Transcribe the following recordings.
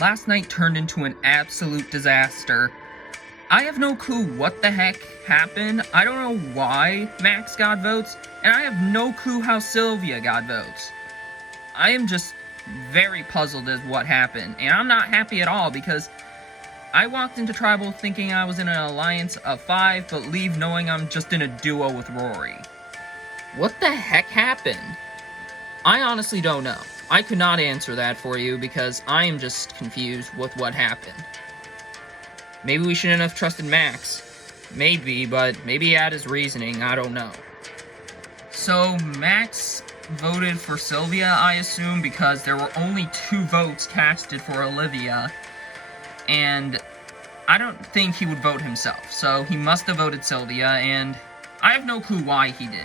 Last night turned into an absolute disaster. I have no clue what the heck happened. I don't know why Max got votes, and I have no clue how Sylvia got votes. I am just very puzzled as what happened, and I'm not happy at all because I walked into Tribal thinking I was in an alliance of 5, but leave knowing I'm just in a duo with Rory. What the heck happened? I honestly don't know. I could not answer that for you because I am just confused with what happened. Maybe we shouldn't have trusted Max. Maybe, but maybe he had his reasoning, I don't know. So, Max voted for Sylvia, I assume, because there were only 2 votes casted for Olivia, and I don't think he would vote himself, so he must have voted Sylvia, and I have no clue why he did.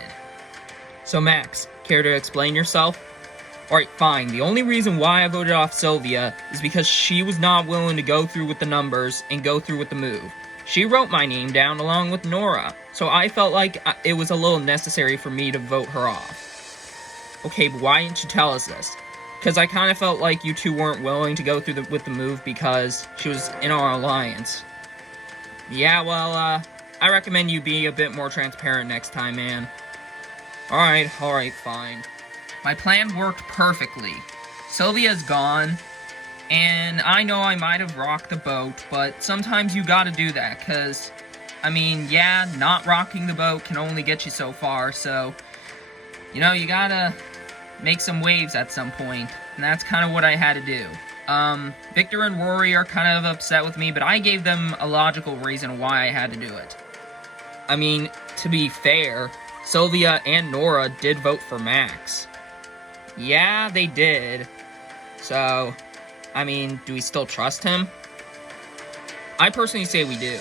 So, Max, care to explain yourself? Alright, fine. The only reason why I voted off Sylvia is because she was not willing to go through with the numbers and go through with the move. She wrote my name down along with Nora, so I felt like it was a little necessary for me to vote her off. Okay, but why didn't you tell us this? Because I kind of felt like you two weren't willing to go through with the move because she was in our alliance. Yeah, well, I recommend you be a bit more transparent next time, man. Alright, fine. My plan worked perfectly. Sylvia's gone, and I know I might have rocked the boat, but sometimes you gotta do that, cause, I mean, yeah, not rocking the boat can only get you so far, so, you know, you gotta make some waves at some point, and that's kind of what I had to do. Victor and Rory are kind of upset with me, but I gave them a logical reason why I had to do it. I mean, to be fair, Sylvia and Nora did vote for Max. Yeah, they did. So, I mean, do we still trust him? I personally say we do.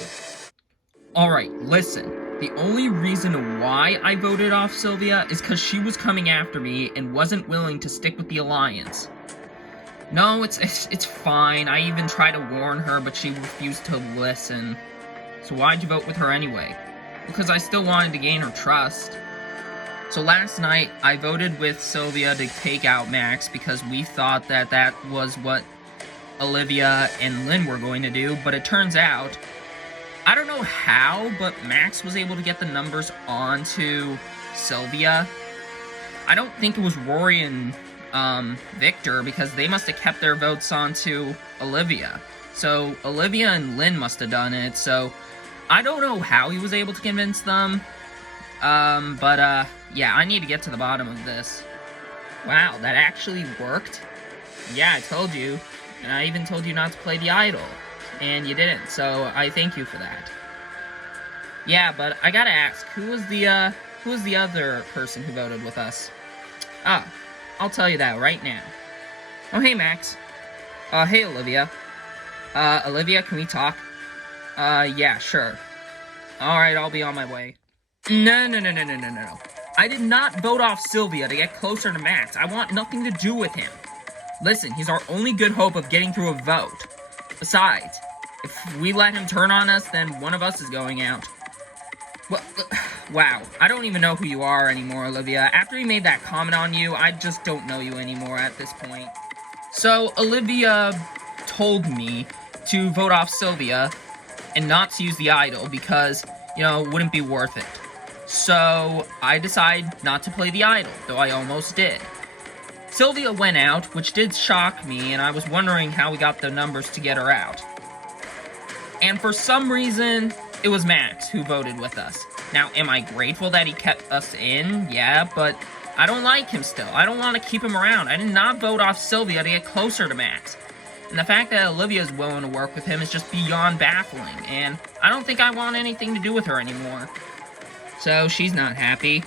Alright, listen. The only reason why I voted off Sylvia is because she was coming after me and wasn't willing to stick with the alliance. No, it's fine. I even tried to warn her, but she refused to listen. So why'd you vote with her anyway? Because I still wanted to gain her trust. So last night, I voted with Sylvia to take out Max because we thought that that was what Olivia and Lynn were going to do, but it turns out, I don't know how, but Max was able to get the numbers onto Sylvia. I don't think it was Rory and Victor because they must have kept their votes onto Olivia. So Olivia and Lynn must have done it, so I don't know how he was able to convince them. Yeah, I need to get to the bottom of this. Wow, that actually worked? Yeah, I told you. And I even told you not to play the idol. And you didn't, so I thank you for that. Yeah, but I gotta ask, who was the other person who voted with us? Ah, I'll tell you that right now. Oh, hey, Max. Hey, Olivia. Olivia, can we talk? Yeah, sure. Alright, I'll be on my way. No. I did not vote off Sylvia to get closer to Max. I want nothing to do with him. Listen, he's our only good hope of getting through a vote. Besides, if we let him turn on us, then one of us is going out. Well, wow, I don't even know who you are anymore, Olivia. After he made that comment on you, I just don't know you anymore at this point. So, Olivia told me to vote off Sylvia and not to use the idol because, you know, it wouldn't be worth it. So, I decided not to play the idol, though I almost did. Sylvia went out, which did shock me, and I was wondering how we got the numbers to get her out. And for some reason, it was Max who voted with us. Now, am I grateful that he kept us in? Yeah, but I don't like him still. I don't want to keep him around. I did not vote off Sylvia to get closer to Max. And the fact that Olivia is willing to work with him is just beyond baffling, and I don't think I want anything to do with her anymore. So, she's not happy.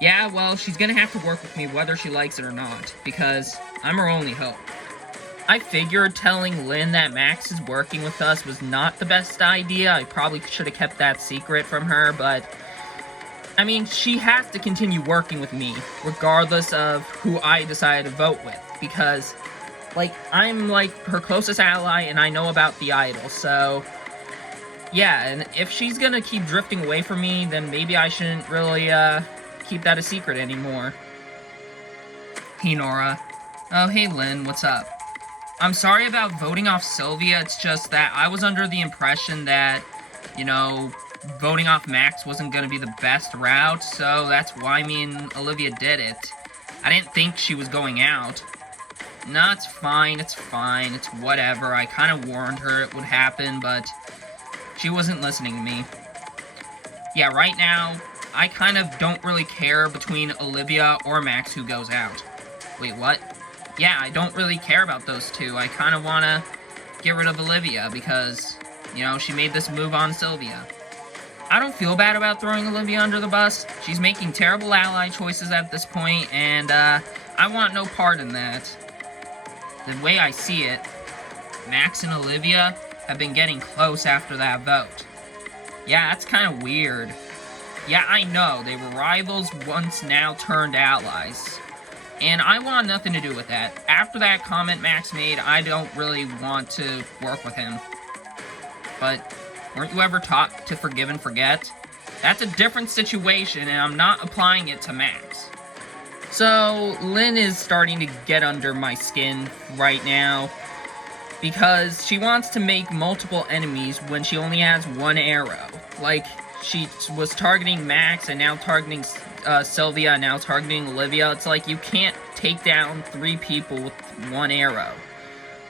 Yeah, well, she's gonna have to work with me whether she likes it or not, because I'm her only hope. I figured telling Lynn that Max is working with us was not the best idea. I probably should have kept that secret from her, but I mean, she has to continue working with me, regardless of who I decide to vote with, because, like, I'm, like, her closest ally, and I know about the idol, so yeah, and if she's gonna keep drifting away from me, then maybe I shouldn't really, keep that a secret anymore. Hey, Nora. Oh, hey, Lynn, what's up? I'm sorry about voting off Sylvia, it's just that I was under the impression that, you know, voting off Max wasn't going to be the best route, so that's why me and Olivia did it. I didn't think she was going out. No, it's fine, it's whatever. I kind of warned her it would happen, but she wasn't listening to me. Yeah, right now, I kind of don't really care between Olivia or Max who goes out. Wait, what? Yeah, I don't really care about those two. I kind of want to get rid of Olivia because, you know, she made this move on Sylvia. I don't feel bad about throwing Olivia under the bus. She's making terrible ally choices at this point, and I want no part in that. The way I see it, Max and Olivia have been getting close after that vote. Yeah, that's kind of weird. Yeah, I know, they were rivals once now turned allies. And I want nothing to do with that. After that comment Max made, I don't really want to work with him. But weren't you ever taught to forgive and forget? That's a different situation, and I'm not applying it to Max. So, Lynn is starting to get under my skin right now, because she wants to make multiple enemies when she only has one arrow. Like, she was targeting Max, and now targeting Sylvia, and now targeting Olivia. It's like, you can't take down 3 people with one arrow.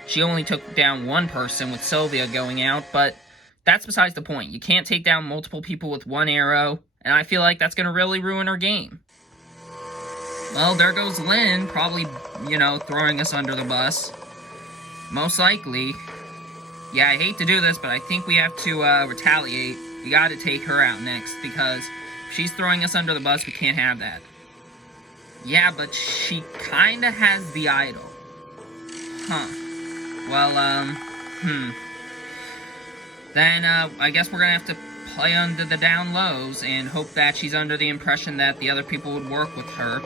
She only took down one person with Sylvia going out, but that's besides the point. You can't take down multiple people with one arrow, and I feel like that's going to really ruin her game. Well, there goes Lynn, probably, you know, throwing us under the bus. Most likely. Yeah, I hate to do this, but I think we have to retaliate. We gotta take her out next, because if she's throwing us under the bus, we can't have that. Yeah, but she kinda has the idol. Huh. Well, Then, I guess we're gonna have to play under the down lows and hope that she's under the impression that the other people would work with her.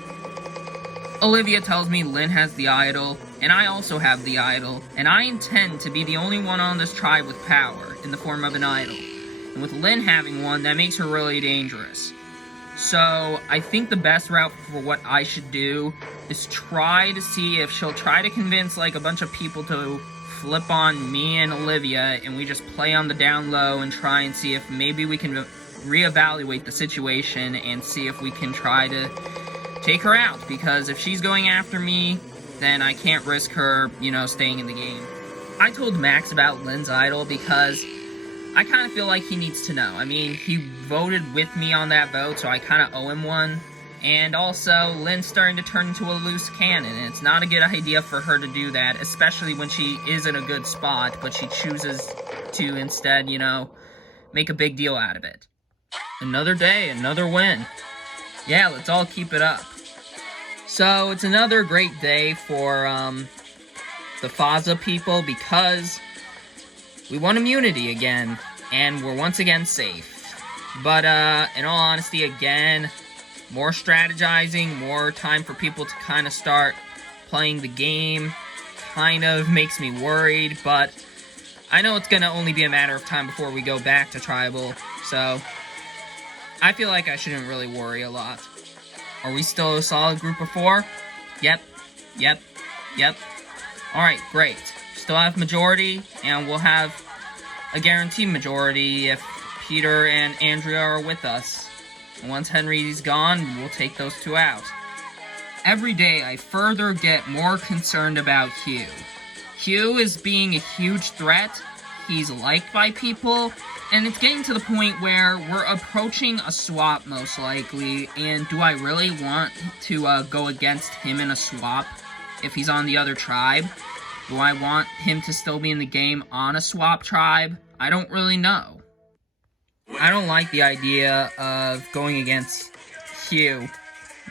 Olivia tells me Lynn has the idol, and I also have the idol, and I intend to be the only one on this tribe with power, in the form of an idol. And with Lynn having one, that makes her really dangerous. So, I think the best route for what I should do is try to see if she'll try to convince, like, a bunch of people to flip on me and Olivia, and we just play on the down low and try and see if maybe we can reevaluate the situation and see if we can try to take her out, because if she's going after me, then I can't risk her, you know, staying in the game. I told Max about Lynn's idol because I kind of feel like he needs to know. I mean, he voted with me on that vote, so I kind of owe him one. And also, Lynn's starting to turn into a loose cannon, and it's not a good idea for her to do that, especially when she is in a good spot, but she chooses to instead, you know, make a big deal out of it. Another day, another win. Yeah, let's all keep it up. So, it's another great day for, the Faza people, because we won immunity again, and we're once again safe. But, in all honesty, again, more strategizing, more time for people to kind of start playing the game, kind of makes me worried, but I know it's going to only be a matter of time before we go back to Tribal, so I feel like I shouldn't really worry a lot. Are we still a solid group of 4? Yep. Alright, great. Still have majority, and we'll have a guaranteed majority if Peter and Andrea are with us. And once Henry's gone, we'll take those 2 out. Every day, I further get more concerned about Hugh. Hugh is being a huge threat, he's liked by people, and it's getting to the point where we're approaching a swap, most likely, and do I really want to go against him in a swap if he's on the other tribe? Do I want him to still be in the game on a swap tribe? I don't really know. I don't like the idea of going against Hugh.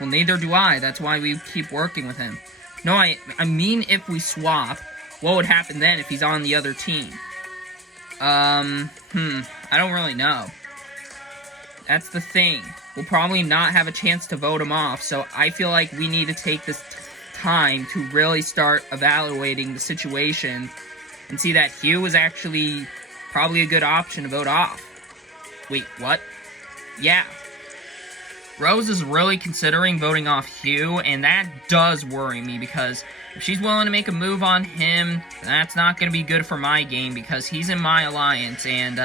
Well, neither do I. That's why we keep working with him. No, I mean if we swap, what would happen then if he's on the other team? I don't really know. That's the thing. We'll probably not have a chance to vote him off, so I feel like we need to take this time to really start evaluating the situation and see that Hugh is actually probably a good option to vote off. Wait, what? Yeah. Rose is really considering voting off Hugh, and that does worry me because If she's willing to make a move on him, that's not going to be good for my game because he's in my alliance, and,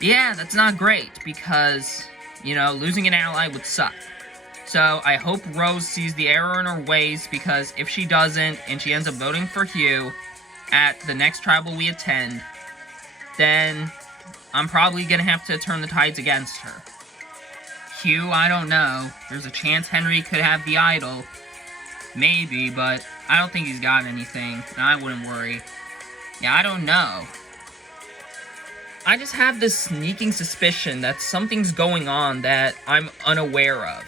yeah, that's not great because, you know, losing an ally would suck. So, I hope Rose sees the error in her ways, because if she doesn't, and she ends up voting for Hugh at the next tribal we attend, then I'm probably gonna have to turn the tides against her. Hugh, I don't know. There's a chance Henry could have the idol. Maybe, but I don't think he's got anything, and I wouldn't worry. Yeah, I don't know. I just have this sneaking suspicion that something's going on that I'm unaware of.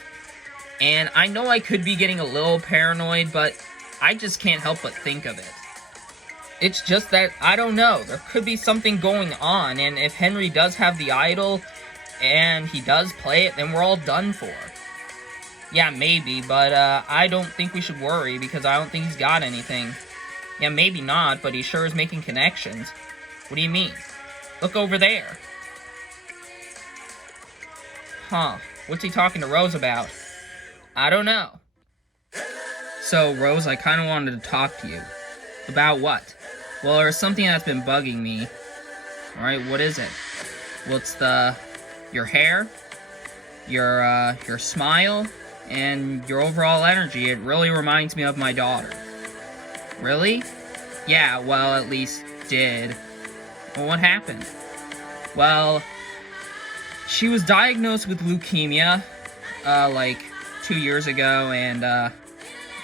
And I know I could be getting a little paranoid, but I just can't help but think of it. It's just that, I don't know, there could be something going on, and if Henry does have the idol, and he does play it, then we're all done for. Yeah, maybe, but I don't think we should worry, because I don't think he's got anything. Yeah, maybe not, but he sure is making connections. What do you mean? Look over there. Huh, what's he talking to Rose about? I don't know. So, Rose, I kind of wanted to talk to you. About what? Well, there's something that's been bugging me. Alright, what is it? Well, it's your hair, your smile, and your overall energy. It really reminds me of my daughter. Really? Yeah, well, at least did. Well, what happened? Well, she was diagnosed with leukemia, like 2 years ago, and,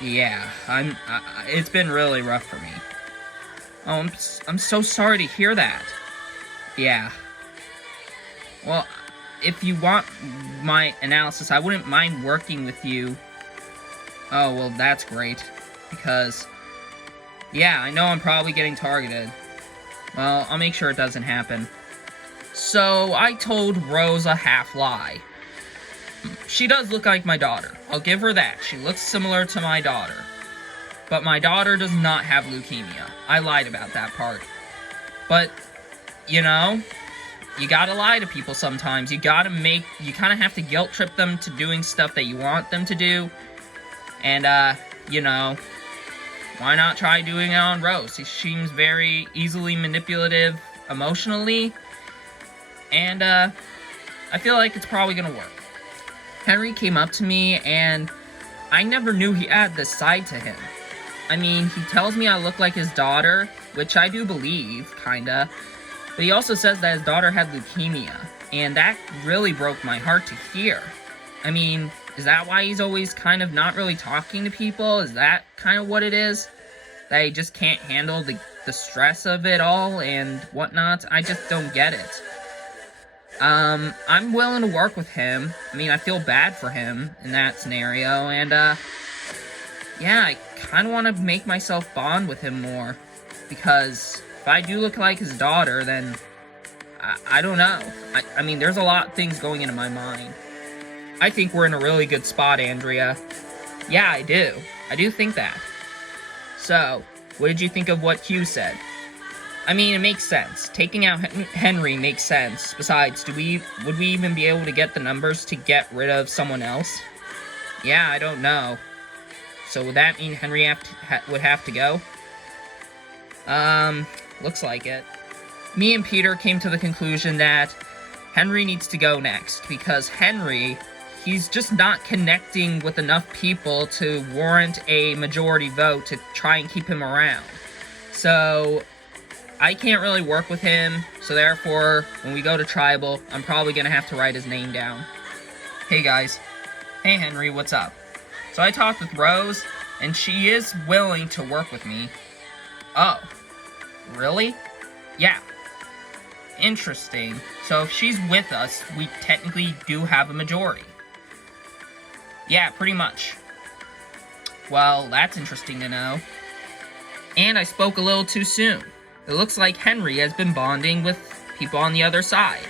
yeah, it's been really rough for me. Oh, I'm so sorry to hear that. Yeah. Well, if you want my analysis, I wouldn't mind working with you. Oh, well, that's great. Because, yeah, I know I'm probably getting targeted. Well, I'll make sure it doesn't happen. So, I told Rose a half-lie. She does look like my daughter. I'll give her that. She looks similar to my daughter. But my daughter does not have leukemia. I lied about that part. But, you know, you gotta lie to people sometimes. You kind of have to guilt trip them to doing stuff that you want them to do. And, you know, why not try doing it on Rose? She seems very easily manipulative emotionally. And, I feel like it's probably gonna work. Henry came up to me, and I never knew he had this side to him. I mean, he tells me I look like his daughter, which I do believe, kinda. But he also says that his daughter had leukemia, and that really broke my heart to hear. I mean, is that why he's always kind of not really talking to people? Is that kind of what it is? That he just can't handle the stress of it all and whatnot? I just don't get it. I'm willing to work with him. I mean, I feel bad for him in that scenario, and, yeah, I kind of want to make myself bond with him more, because if I do look like his daughter, then, I don't know. I mean, there's a lot of things going into my mind. I think we're in a really good spot, Andrea. Yeah, I do. I do think that. So, what did you think of what Hugh said? I mean, it makes sense. Taking out Henry makes sense. Besides, would we even be able to get the numbers to get rid of someone else? Yeah, I don't know. So would that mean Henry would have to go? Looks like it. Me and Peter came to the conclusion that Henry needs to go next, because Henry, he's just not connecting with enough people to warrant a majority vote to try and keep him around. So I can't really work with him, so therefore, when we go to Tribal, I'm probably gonna have to write his name down. Hey guys. Hey Henry, what's up? So I talked with Rose, and she is willing to work with me. Oh. Really? Yeah. Interesting. So if she's with us, we technically do have a majority. Yeah, pretty much. Well, that's interesting to know. And I spoke a little too soon. It looks like Henry has been bonding with people on the other side.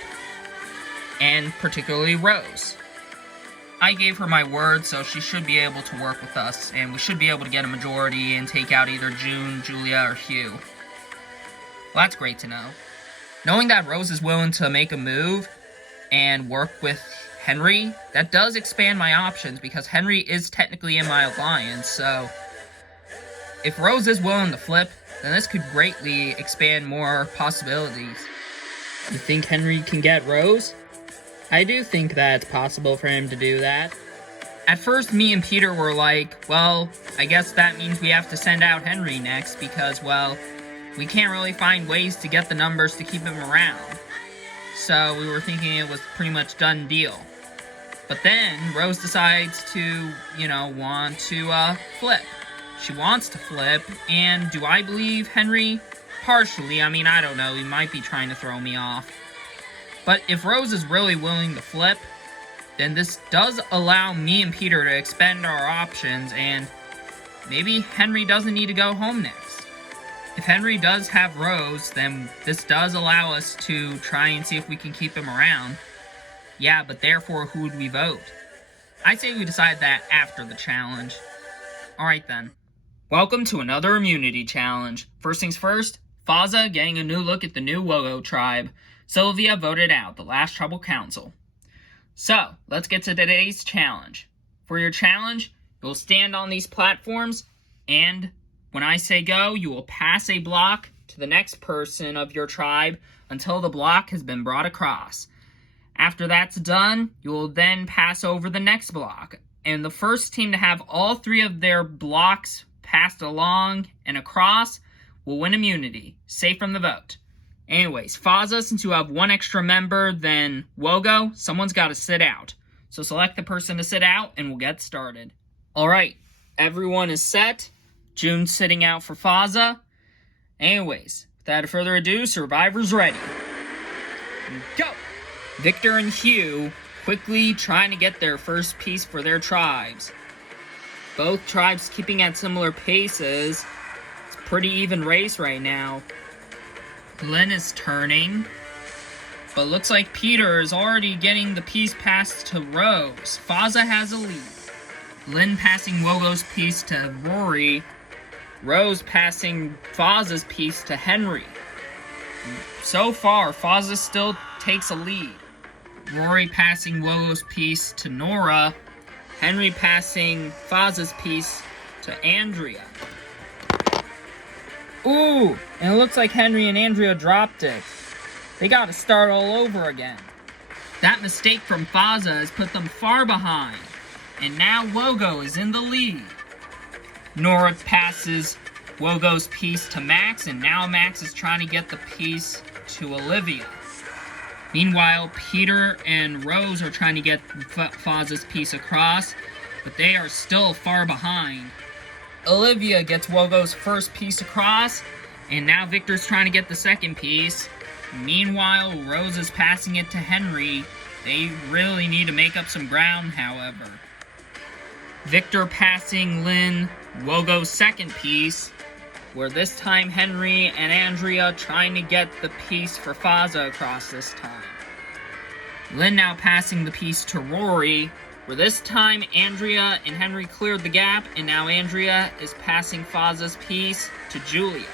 And particularly Rose. I gave her my word, so she should be able to work with us, and we should be able to get a majority and take out either June, Julia, or Hugh. Well, that's great to know. Knowing that Rose is willing to make a move and work with Henry, that does expand my options, because Henry is technically in my alliance, so If Rose is willing to flip, then this could greatly expand more possibilities. You think Henry can get Rose? I do think that it's possible for him to do that. At first, me and Peter were like, well, I guess that means we have to send out Henry next because, well, we can't really find ways to get the numbers to keep him around. So we were thinking it was pretty much done deal. But then Rose decides to, want to flip. She wants to flip, and do I believe Henry? Partially. I mean, I don't know. He might be trying to throw me off. But if Rose is really willing to flip, then this does allow me and Peter to expend our options, and maybe Henry doesn't need to go home next. If Henry does have Rose, then this does allow us to try and see if we can keep him around. Yeah, but therefore, who would we vote? I say we decide that after the challenge. Alright then. Welcome to another immunity challenge. First things first, Faza getting a new look at the new Wogo tribe. Sylvia voted out, the last tribal council. So, let's get to today's challenge. For your challenge, you'll stand on these platforms, and when I say go, you will pass a block to the next person of your tribe until the block has been brought across. After that's done, you will then pass over the next block, and the first team to have all three of their blocks passed along and across will win immunity, safe from the vote. Anyways, Faza, since you have one extra member than Wogo, someone's got to sit out. So select the person to sit out, and we'll get started. Alright, everyone is set. June's sitting out for Faza. Anyways, without further ado, Survivor's ready. Go! Victor and Hugh quickly trying to get their first piece for their tribes. Both tribes keeping at similar paces. It's a pretty even race right now. Lynn is turning, but looks like Peter is already getting the piece passed to Rose. Faza has a lead. Lynn passing Wogo's piece to Rory. Rose passing Faza's piece to Henry. So far, Faza still takes a lead. Rory passing Wogo's piece to Nora. Henry passing Faza's piece to Andrea. Ooh, and it looks like Henry and Andrea dropped it. They gotta start all over again. That mistake from Faza has put them far behind, and now Wogo is in the lead. Nora passes Wogo's piece to Max, and now Max is trying to get the piece to Olivia. Meanwhile, Peter and Rose are trying to get Faza's piece across, but they are still far behind. Olivia gets Wogo's first piece across, and now Victor's trying to get the second piece. Meanwhile, Rose is passing it to Henry. They really need to make up some ground, however. Victor passing Lynn Wogo's second piece, where this time Henry and Andrea trying to get the piece for Faza across this time. Lynn now passing the piece to Rory, where this time Andrea and Henry cleared the gap, and now Andrea is passing Faza's piece to Julia.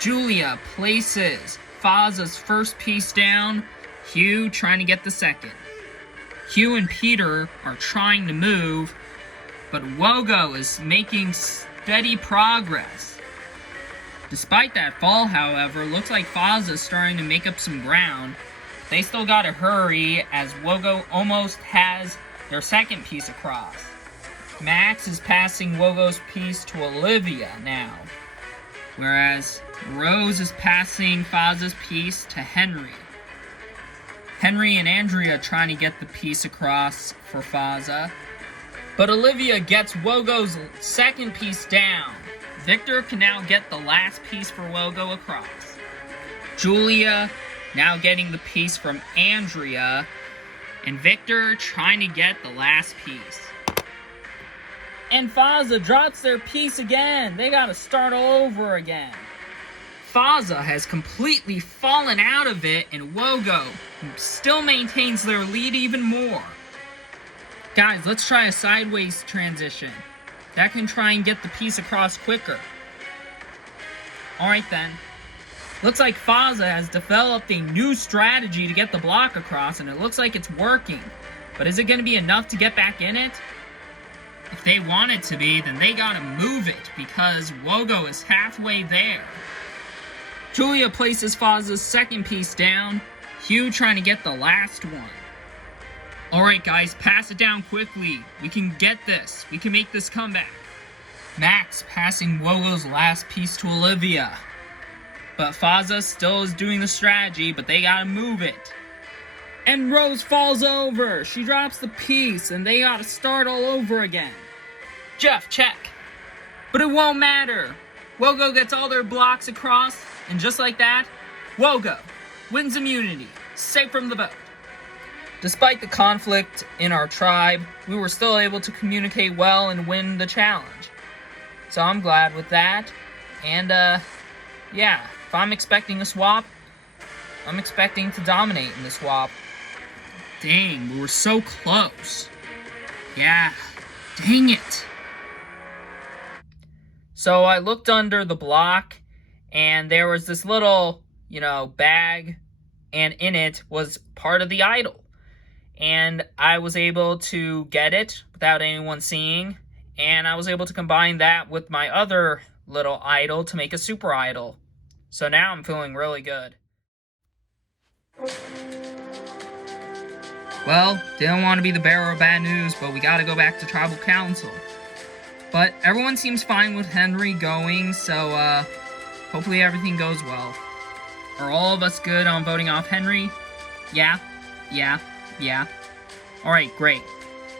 Julia places Faza's first piece down, Hugh trying to get the second. Hugh and Peter are trying to move, but Wogo is making steady progress. Despite that fall, however, looks like Faza is starting to make up some ground. They still gotta hurry, as Wogo almost has their second piece across. Max is passing Wogo's piece to Olivia now, whereas Rose is passing Faza's piece to Henry. Henry and Andrea trying to get the piece across for Faza, but Olivia gets Wogo's second piece down. Victor can now get the last piece for Wogo across. Julia now getting the piece from Andrea, and Victor trying to get the last piece. And Faza drops their piece again. They gotta start all over again. Faza has completely fallen out of it, and Wogo still maintains their lead even more. Guys, let's try a sideways transition. That can try and get the piece across quicker. Alright then. Looks like Faza has developed a new strategy to get the block across, and it looks like it's working. But is it going to be enough to get back in it? If they want it to be, then they gotta move it, because Wogo is halfway there. Julia places Foz's second piece down, Hugh trying to get the last one. Alright guys, pass it down quickly. We can get this. We can make this comeback. Max passing Wogo's last piece to Olivia. But Faza still is doing the strategy, but they gotta move it. And Rose falls over. She drops the piece, and they gotta start all over again. Jeff, check. But it won't matter. Wogo gets all their blocks across, and just like that, Wogo wins immunity, safe from the vote. Despite the conflict in our tribe, we were still able to communicate well and win the challenge. So I'm glad with that. And, yeah, if I'm expecting a swap, I'm expecting to dominate in the swap. Dang, we were so close. Yeah, dang it. So I looked under the block, and there was this little, bag, and in it was part of the idol. And I was able to get it without anyone seeing, and I was able to combine that with my other little idol to make a super idol. So now I'm feeling really good. Well, didn't want to be the bearer of bad news, but we gotta go back to tribal council. But everyone seems fine with Henry going, so hopefully everything goes well. Are all of us good on voting off Henry? Yeah. Alright, great.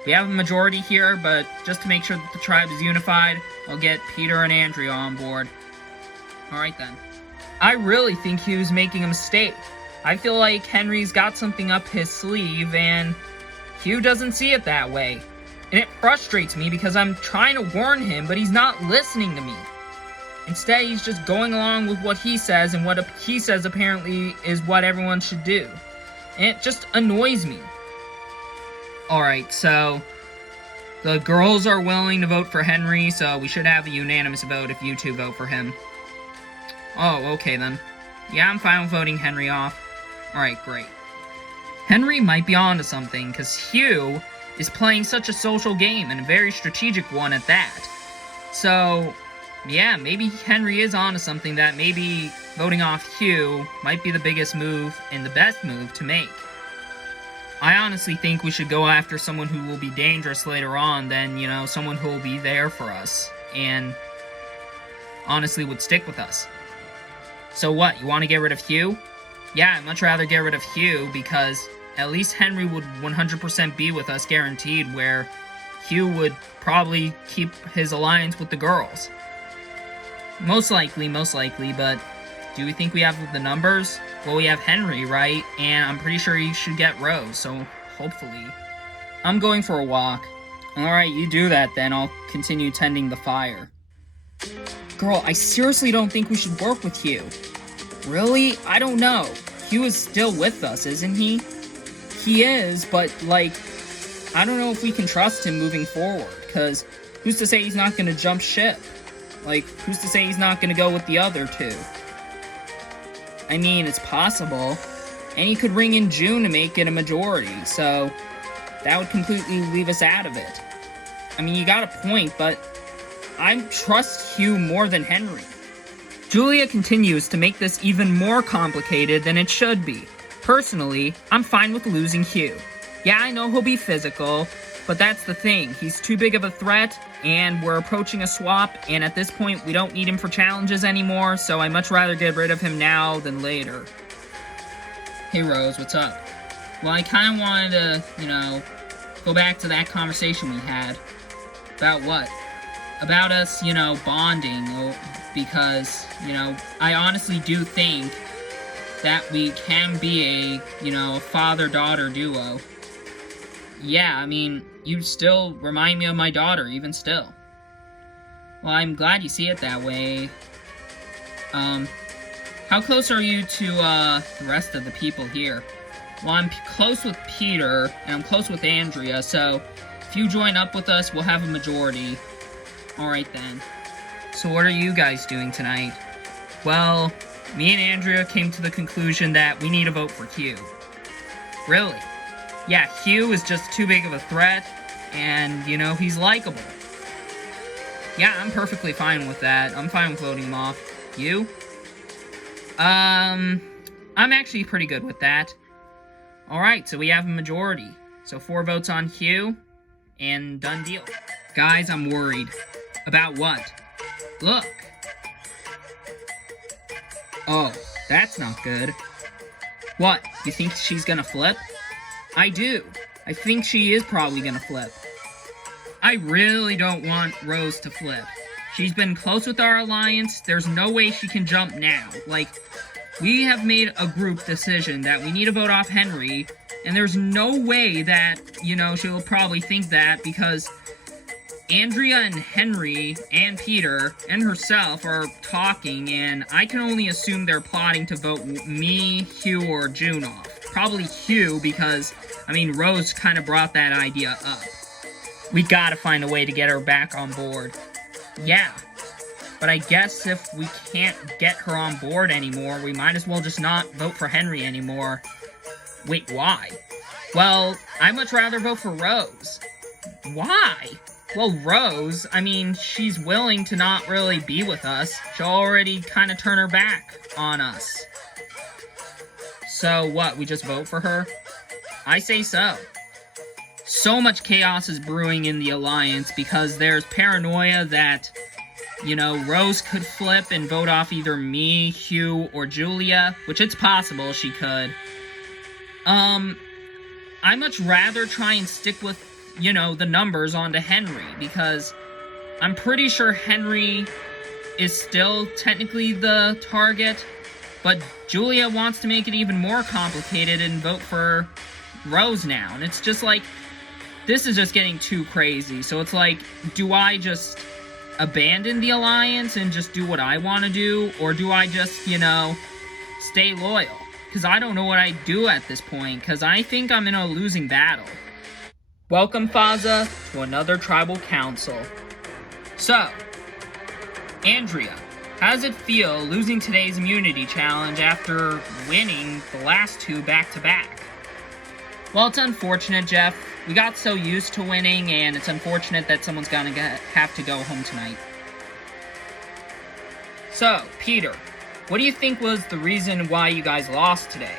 We have a majority here, but just to make sure that the tribe is unified, I'll get Peter and Andrea on board. Alright then. I really think Hugh's making a mistake. I feel like Henry's got something up his sleeve, and Hugh doesn't see it that way. And it frustrates me because I'm trying to warn him, but he's not listening to me. Instead, he's just going along with what he says, and what he says apparently is what everyone should do. And it just annoys me. Alright, so the girls are willing to vote for Henry, so we should have a unanimous vote if you two vote for him. Oh, okay then. Yeah, I'm fine with voting Henry off. Alright, great. Henry might be onto something, because Hugh is playing such a social game, and a very strategic one at that. So, yeah, maybe Henry is onto something, that maybe voting off Hugh might be the biggest move and the best move to make. I honestly think we should go after someone who will be dangerous later on than, someone who will be there for us, and honestly would stick with us. So what, you want to get rid of Hugh? Yeah, I'd much rather get rid of Hugh, because at least Henry would 100% be with us guaranteed, where Hugh would probably keep his alliance with the girls. Most likely, but do we think we have the numbers? Well, we have Henry, right? And I'm pretty sure he should get Rose, so hopefully. I'm going for a walk. Alright, you do that then, I'll continue tending the fire. Girl, I seriously don't think we should work with Hugh. Really? I don't know. Hugh is still with us, isn't he? He is, but, I don't know if we can trust him moving forward, because who's to say he's not going to jump ship? Who's to say he's not going to go with the other two? I mean, it's possible. And he could ring in June to make it a majority, so that would completely leave us out of it. I mean, you got a point, but I trust Hugh more than Henry. Julia continues to make this even more complicated than it should be. Personally, I'm fine with losing Hugh. Yeah, I know he'll be physical, but that's the thing. He's too big of a threat, and we're approaching a swap, and at this point, we don't need him for challenges anymore, so I'd much rather get rid of him now than later. Hey Rose, what's up? Well, I kind of wanted to, go back to that conversation we had. About what? About us, bonding, because, I honestly do think that we can be a father-daughter duo. Yeah, I mean, you still remind me of my daughter, even still. Well, I'm glad you see it that way. How close are you to, the rest of the people here? Well, I'm close with Peter, and I'm close with Andrea, so if you join up with us, we'll have a majority. Alright then. So what are you guys doing tonight? Well, me and Andrea came to the conclusion that we need to vote for Hugh. Really? Yeah, Hugh is just too big of a threat, and, he's likable. Yeah, I'm perfectly fine with that. I'm fine with voting him off. You? I'm actually pretty good with that. Alright, so we have a majority. So 4 votes on Hugh, and done deal. Guys, I'm worried. About what? Look! Oh, that's not good. What, you think she's gonna flip? I do. I think she is probably gonna flip. I really don't want Rose to flip. She's been close with our alliance. There's no way she can jump now. Like, we have made a group decision that we need to vote off Henry, and there's no way that, you know, she'll probably think that because Andrea and Henry and Peter and herself are talking, and I can only assume they're plotting to vote me, Hugh, or June off. Probably Hugh because, I mean, Rose kind of brought that idea up. We gotta find a way to get her back on board. Yeah, but I guess if we can't get her on board anymore, we might as well just not vote for Henry anymore. Wait, why? Well, I'd much rather vote for Rose. Why? Well, Rose, I mean, she's willing to not really be with us. She'll already kind of turn her back on us. So what, we just vote for her? I say so. So much chaos is brewing in the Alliance because there's paranoia that, you know, Rose could flip and vote off either me, Hugh, or Julia, which it's possible she could. I'd much rather try and stick with, you know, the numbers onto Henry, because I'm pretty sure Henry is still technically the target, but Julia wants to make it even more complicated and vote for Rose now, and it's just like, this is just getting too crazy. So it's like, do I just abandon the Alliance and just do what I want to do, or do I just, you know, stay loyal? Because I don't know what I do at this point, because I think I'm in a losing battle. Welcome, Faza, to another tribal council. So, Andrea, how does it feel losing today's immunity challenge after winning the last 2 back-to-back? Well, it's unfortunate, Jeff. We got so used to winning, and it's unfortunate that someone's gonna have to go home tonight. So, Peter, what do you think was the reason why you guys lost today?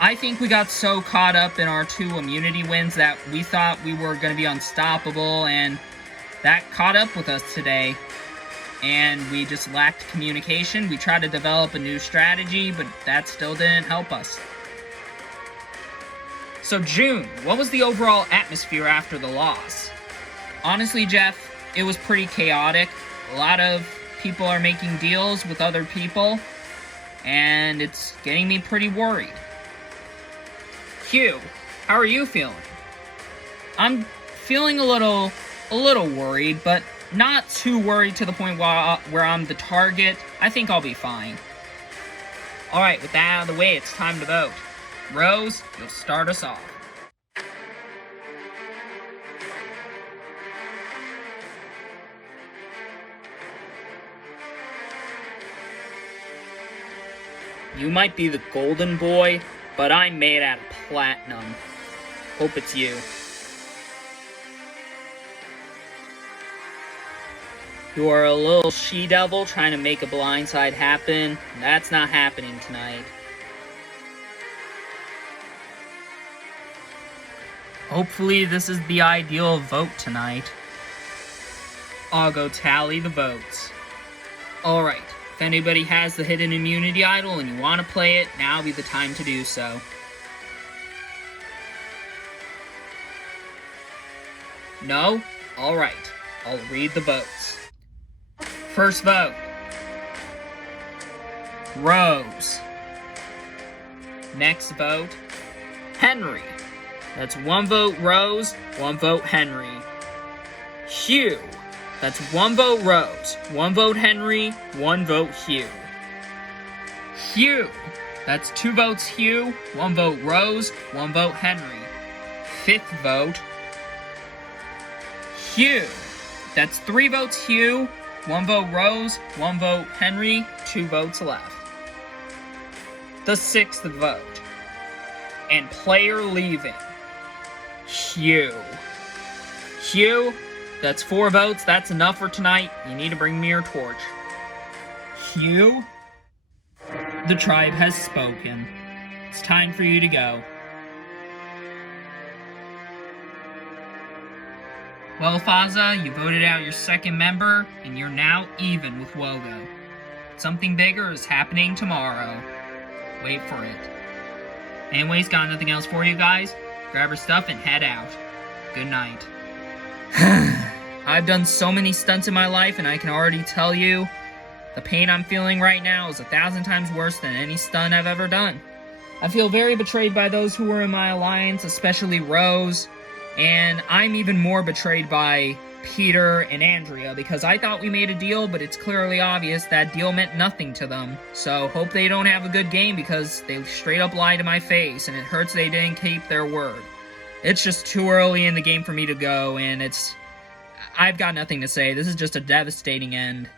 I think we got so caught up in our 2 immunity wins that we thought we were going to be unstoppable, and that caught up with us today. And we just lacked communication. We tried to develop a new strategy, but that still didn't help us. So June, what was the overall atmosphere after the loss? Honestly, Jeff, it was pretty chaotic. A lot of people are making deals with other people, and it's getting me pretty worried. Hugh, how are you feeling? I'm feeling a little worried, but not too worried to the point where I'm the target. I think I'll be fine. Alright, with that out of the way, it's time to vote. Rose, you'll start us off. You might be the golden boy, but I'm made out of platinum. Hope it's you. You are a little she-devil trying to make a blindside happen. That's not happening tonight. Hopefully this is the ideal vote tonight. I'll go tally the votes. Alright, if anybody has the hidden immunity idol and you want to play it, now would be the time to do so. No? Alright, I'll read the votes. First vote. Rose. Next vote. Henry. That's 1 vote Rose, 1 vote Henry. Hugh. That's 1 vote Rose, 1 vote Henry, 1 vote Hugh. Hugh. That's 2 votes Hugh, 1 vote Rose, 1 vote Henry. 5th vote. Hugh. That's 3 votes Hugh, 1 vote Rose, 1 vote Henry, 2 votes left. The 6th vote. And player leaving. Hugh. Hugh, That's 4 votes. That's enough for tonight. You need to bring me your torch. Hugh? The tribe has spoken. It's time for you to go. Well, Faza, you voted out your second member, and you're now even with Wogo. Something bigger is happening tomorrow. Wait for it. Anyways, got nothing else for you guys? Grab your stuff and head out. Good night. I've done so many stunts in my life, and I can already tell you, the pain I'm feeling right now is 1,000 times worse than any stunt I've ever done. I feel very betrayed by those who were in my alliance, especially Rose, and I'm even more betrayed by Peter and Andrea, because I thought we made a deal, but it's clearly obvious that deal meant nothing to them. So, hope they don't have a good game, because they straight up lied to my face, and it hurts they didn't keep their word. It's just too early in the game for me to go, and I've got nothing to say. This is just a devastating end.